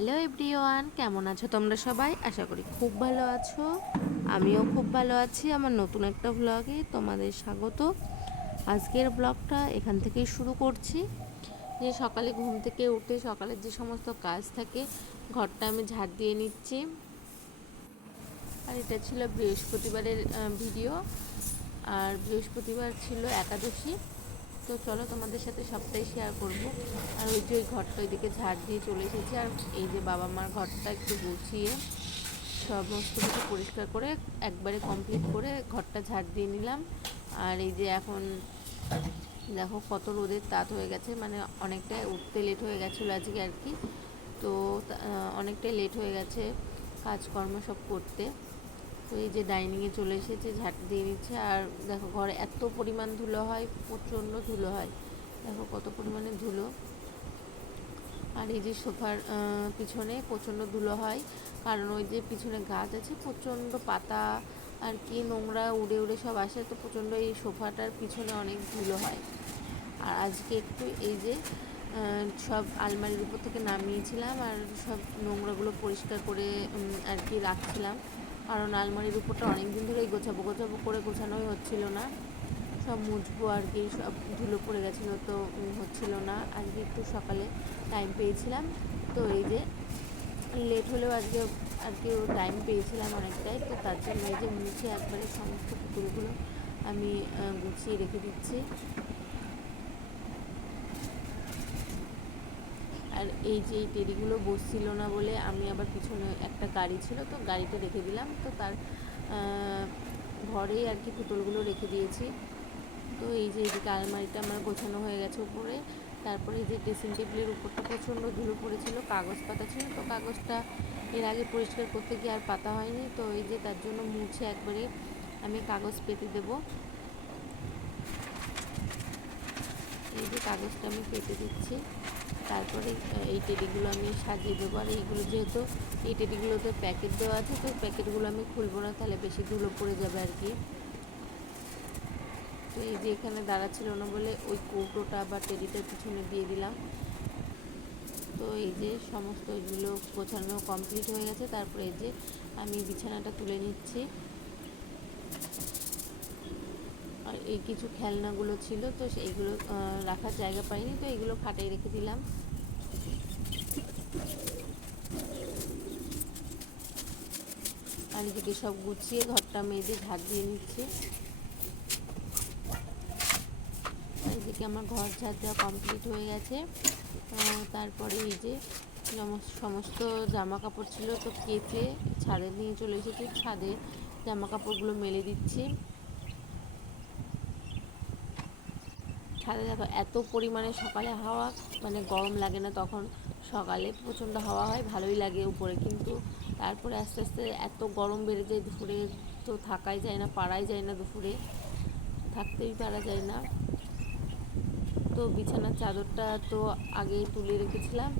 Hello everyone, কেমন আছো তোমরা সবাই? আশা করি খুব ভালো আছো। আমিও খুব ভালো আছি। আমার নতুন একটা ব্লগে তোমাদের স্বাগত। আজকের ব্লগটা এখান থেকেই শুরু করছি। যে সকালে ঘুম থেকে উঠে সকালের যে সমস্ত কাজ থাকে, ঘরটা আমি ঝাড় দিয়ে নিচ্ছি। আর এটা ছিল বৃহস্পতিবারের ভিডিও। আর বৃহস্পতিবার ছিল একাদশী। তো চলো তোমাদের সাথে সবটাই শেয়ার করব। আর ওই যে ওই ঘরটা ওইদিকে ঝাড় দিয়ে চলে এসেছি। আর এই যে বাবা মার ঘরটা একটু গুছিয়ে সমস্ত কিছু পরিষ্কার করে একবারে কমপ্লিট করে ঘরটা ঝাড় দিয়ে নিলাম। আর এই যে এখন দেখো কত রোদের তাপ হয়ে গেছে, মানে অনেকটাই উঠতে লেট হয়ে গেছিলো আজকে আর কি। তো অনেকটাই লেট হয়ে গেছে কাজকর্ম সব করতে। তো এই যে ডাইনিংয়ে চলে এসেছে, ঝাঁট দিয়ে নিচ্ছে। আর দেখো ঘরে এত পরিমাণ ধুলো হয়, প্রচণ্ড ধুলো হয়, দেখো কত পরিমাণে ধুলো। আর এই যে সোফার পিছনে প্রচণ্ড ধুলো হয়, কারণ ওই যে পিছনে গাছ আছে, প্রচণ্ড পাতা আর কি নোংরা উড়ে উড়ে সব আসে, তো প্রচণ্ড এই সোফাটার পিছনে অনেক ধুলো হয়। আর আজকে একটু এই যে সব আলমারির উপর থেকে নামিয়েছিলাম আর সব নোংরাগুলো পরিষ্কার করে আর কি রাখছিলাম, কারণ আলমারির উপরটা অনেক দিন ধরেই গোছাবো গোছাবো করে গোছানোই হচ্ছিল না। সব মুছবো আর কি, সব ধুলো পড়ে গেছিলো, তো হচ্ছিল না। আজকে একটু সকালে টাইম পেয়েছিলাম, তো এই যে লেট হলেও আজকে আর কি টাইম পেয়েছিলাম অনেকটাই, তো তার জন্য এই যে মুছে একবারে সমস্ত পুকুরগুলো আমি গুছিয়ে রেখে দিচ্ছি। আর এই যে এই টেডিগুলো বসছিল না বলে আমি আবার পিছনে একটা গাড়ি ছিল, তো গাড়িটা রেখে দিলাম, তো তার ঘরেই আর কি পুতুলগুলো রেখে দিয়েছি। তো এই যে এদিকে আলমারিটা আমার গোছানো হয়ে গেছে উপরে। তারপরে এই যে ড্রেসিং টেবিলের উপরটা প্রচণ্ড ধুলো পড়েছিল, কাগজ পাতা ছিল, তো কাগজটা এর আগে পরিষ্কার করতে গিয়ে আর পাতা হয়নি, তো এই যে তার জন্য মুছে একবারে আমি কাগজ পেতে দেবো। এই যে কাগজটা আমি পেতে দিচ্ছি। তারপরে এই টেডিগুলো আমি সাজিয়ে দেবো। আর এইগুলো যেহেতু এই টেডিগুলোতে প্যাকেট দেওয়া আছে, তো প্যাকেটগুলো আমি খুলবো না, তাহলে বেশি ধুলো পড়ে যাবে আর কি। তো এই যে এখানে দাঁড়াচ্ছিল না বলে ওই কৌটোটা বা টেডিটার পিছনে দিয়ে দিলাম। তো এই যে সমস্ত এগুলো গোছানো কমপ্লিট হয়ে গেছে। তারপরে এই যে আমি বিছানাটা তুলে নিচ্ছি। আর এই কিছু খেলনাগুলো ছিল, তো সেইগুলো রাখার জায়গা পাইনি, তো এইগুলো খাটেই রেখে দিলাম। আর এদিকে সব গুছিয়ে ঘরটা মেজে ঝাড় দিয়ে নিচ্ছি। এদিকে আমার ঘর ঝাড় দেওয়া কমপ্লিট হয়ে গেছে। তারপরে এই যে সমস্ত জামা কাপড় ছিল, তো কেচে ছাদে নিয়ে চলে এসেছি। ছাদে জামা কাপড়গুলো মেলে দিচ্ছি। ছাদে দেখো এত পরিমাণে সকালে হাওয়া, মানে গরম লাগে না তখন, সকালে প্রচণ্ড হাওয়া হয়, ভালোই লাগে উপরে, কিন্তু তারপরে আস্তে আস্তে এত গরম বেড়ে যায় দুপুরে, তো থাকাই যায় না, পারাই যায় না, দুপুরে থাকতেই পারা যায় না। তো বিছানার চাদরটা তো আগেই তুলে রেখেছিলাম,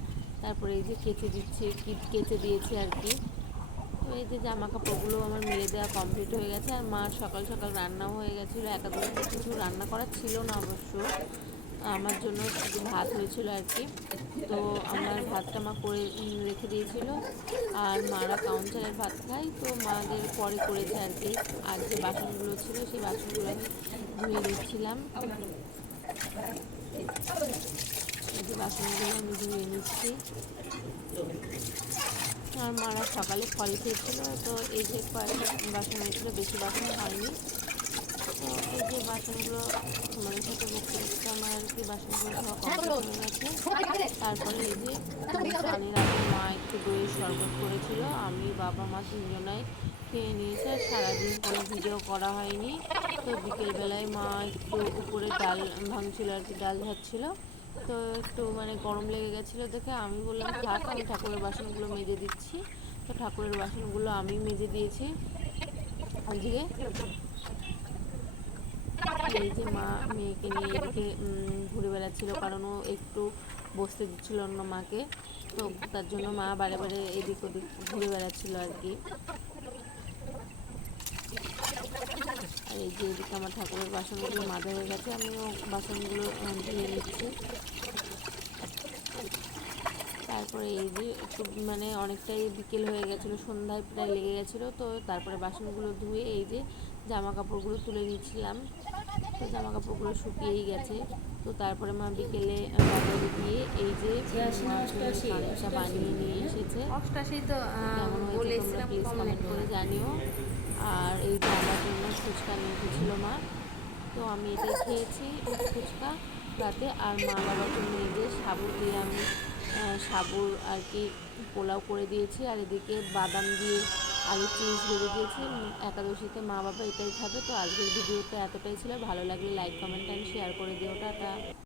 তারপরে এই যে কেচে দিয়েছি আর কি। তো এই যে জামা কাপড়গুলো আমার মেলে দেওয়া কমপ্লিট হয়ে গেছে। আর মার সকাল সকাল রান্নাও হয়ে গেছিলো, একাদশীতে কিছু রান্না করা ছিল না অবশ্য, আমার জন্য শুধু ভাত হয়েছিল আর কি। তো আমার ভাতটা মা করে রেখে দিয়েছিল। আর মারা কাউন্টারের ভাত খাই, তো মাদের পরে করেছে আর কি। আর যে বাসনগুলো ছিল সেই বাসনগুলো আমি ধুয়ে দিচ্ছিলাম। এই যে বাসনগুলো আমি ধুয়ে নিচ্ছি। আর মারা সকালে ফল খেয়েছিল, তো এই যে কয়েকটা বাসন হয়েছিল, বেশি বাসন হয়নি। তো এই যে বাসনগুলো তোমাদের সাথে বলতে বলতে আমার আর কি বাসনগুলো ধোয়া কমপ্লিট হয়ে গেছে। তারপরে এই যে স্নানের আগে মা একটু দইয়ের শরবত করেছিল, আমি বাবা মা তিনজনাই খেয়ে নিয়েছে। আর সারাদিন কোনো ভিডিও করা হয়নি। তো বিকেলবেলায় মা একটু উপরে ডাল ভাঙছিল আর কি, ডাল ঝাড়ছিল, তো একটু মানে গরম লেগে গেছিলো দেখে আমি বললাম থাক, আমি ঠাকুরের বাসনগুলো মেজে দিচ্ছি। তো ঠাকুরের বাসনগুলো আমি মেজে দিয়েছি আজকে। এই যে মা মেয়েকে নিয়ে এদিকে ঘুরে বেড়াচ্ছিল, কারণ ও একটু বসতে দিচ্ছিল অন্য মাকে, তো তার জন্য মা বারে বারে এদিক ওদিক ঘুরে বেড়াচ্ছিল আর কি। আর এই যে এদিকে আমার ঠাকুরের বাসনগুলো মাজা হয়ে গেছে, আমিও বাসনগুলো ধুয়ে নিচ্ছি। তারপরে এই যে একটু মানে অনেকটাই বিকেল হয়ে গেছিলো, সন্ধ্যায় প্রায় লেগে গেছিলো। তো তারপরে বাসনগুলো ধুয়ে এই যে জামা কাপড়গুলো তুলে নিচ্ছিলাম। তো জামা কাপড়গুলো শুকিয়েই গেছে। তো তারপরে মা বিকেলে বাজারে গিয়ে এই যে মার জন্য পান্তা বানিয়ে নিয়ে এসেছে। অষ্টাশি তো কেমন হয়েছে তোমরা বলেছিলাম, প্লিজ কমেন্ট কমেন্ট করে জানিও। আর এই যে আমার জন্য ফুচকা নিয়ে এসেছিলো মা, তো আমি এটাই খেয়েছি ফুচকা রাতে। আর মা বাবার জন্য এই যে সাবু দিয়ে আমি সাবুর আর কি পোলাও করে দিয়েছি, আর এদিকে বাদাম দিয়ে আলু চিপস ভেজে দিয়েছি। একাদশীতে মা বাবা এটাই খাবে। তো আজকের ভিডিওটা এতটাই ছিল, ভালো লাগলে লাইক কমেন্ট অ্যান্ড শেয়ার করে দিও। টাটা।